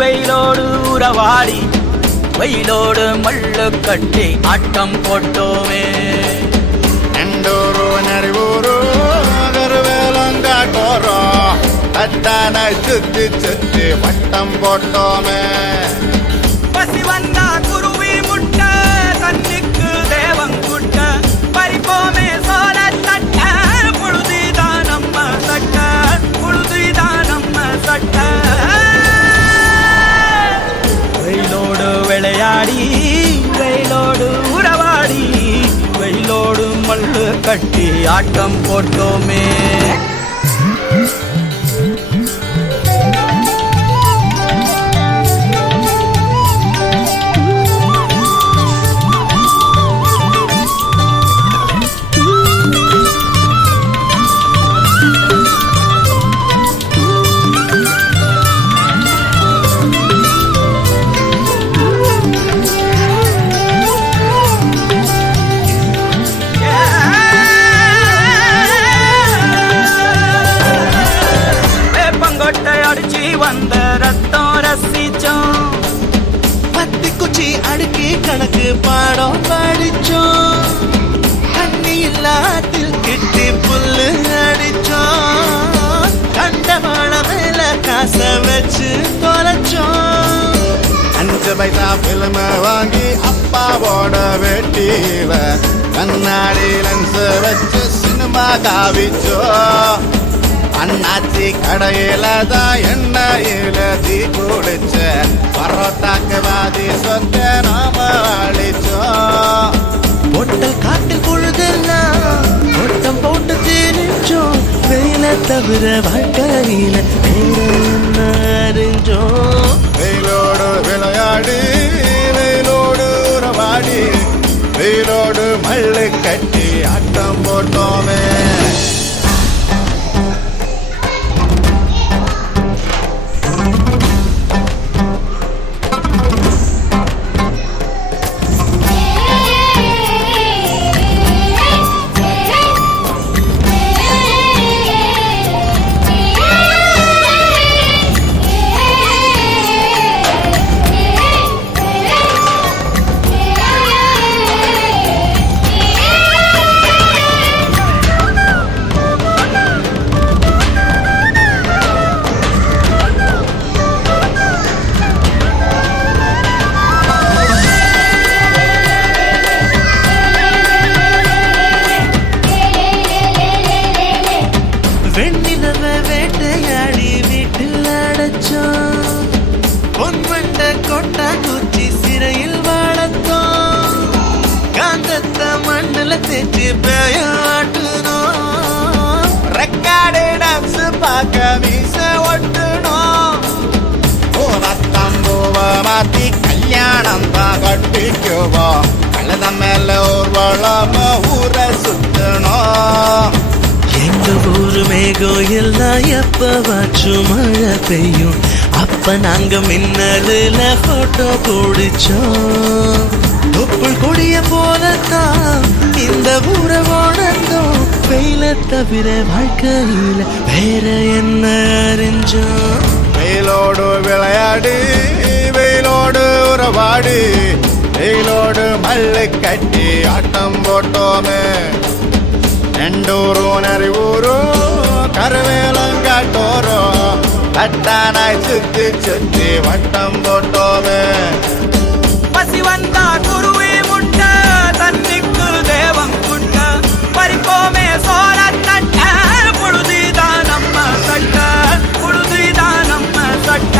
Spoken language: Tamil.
வெயிலோடு உறவாடி வெயிலோடு மல்லு கட்டி ஆட்டம் போட்டோமே. எண்டூரு நரிவூரு கருவேலங்காட்டோரோ தட்டானை சுத்தி சுத்தி வட்டம் போட்டோமே. பசி வந்தா குருவி முட்ட தண்ணிக்கு தேவங்குட்ட பறிப்போமே சோழ தட்ட புழுதிதான் நம்ம சட்ட புழுதிதான் நம்ம சட்ட. வெயிலோடு விளையாடி வெயிலோடு உறவாடி வெயிலோடு மல்லு கட்டி ஆட்டம் போட்டோமே. வந்த ரத்தம் ரசிச்சோம் பத்தி குச்சி அடுக்கி கணக்கு பாடம் படிச்சோம். தண்ணி இல்லாத்தில் கிட்டி புல்லு அடிச்சோம். கண்டவாள மேல காச வச்சு தொலைச்சோம். 5 பைசா பிலிம வாங்கி அப்பாவோட வெட்டியில கண்ணாடி லென்ஸ் வச்சு சினிமா காவிச்சோம். அண்ணாச்சி கடையில தான் எண்ணெயில தீ குடிச்ச பரோட்டாக்கு வாதி சொத்த நாம அழிச்சோம். பொட்டல் காட்டில் பொழுதெல்லாம் ஒட்டம் போட்டு திரிச்சோம். வெயில தவிர வாழ்க்கையில வேற என்ன அறிஞ்சோம். வெயிலோடு விளையாடி வெயிலோடு உறவாடி வெயிலோடு மல்லு கட்டி ஆட்டம் போட்டோமே. வெண்ணிலவ வேட்டையாடி வீட்டில் அடைச்சோம். பொன்வண்ட கொட்டா குச்சி சிறையில் வளர்த்தோம். காந்தத்த மண்ணில் தேச்சு பேயாட்டணும். ரெக்கார்டு டான்ஸ் பார்க்க வீச ஒட்டணும். பூவத்தம்பூவ மாத்தி கல்யாணம் தான் கட்டிக்குவோம். கழுத மேல ஊர்வலம் ஊரை சுத்தணும். எங்க ஊரு மேகம் எல்லாம் எப்பவாச்சும் மழை பெய்யும். அப்ப நாங்க மின்னலுல போட்டோ பிடிச்சோம். தொப்புள் கொடிய போலத்தான் இந்த ஊரை உணர்ந்தோம். வெயில தவிர வாழ்க்கையில வேற என்ன அறிஞ்சோம். வெயிலோடு விளையாடி வெயிலோடு உறவாடி வெயிலோடு மல்லு கட்டி ஆட்டம் போட்டோமே. எண்டூரு நரிவூரு கருவேலங்காட்டோரோ தட்டானாய் சுத்தி சுத்தி வட்டம் போட்டோமே. பசி வந்தா குருவி முட்ட தண்ணிக்கு தேவங்குட்ட பறிப்போமே சோழ தட்ட புழுதிதான் நம்ம சட்ட புழுதிதான் நம்ம சட்ட.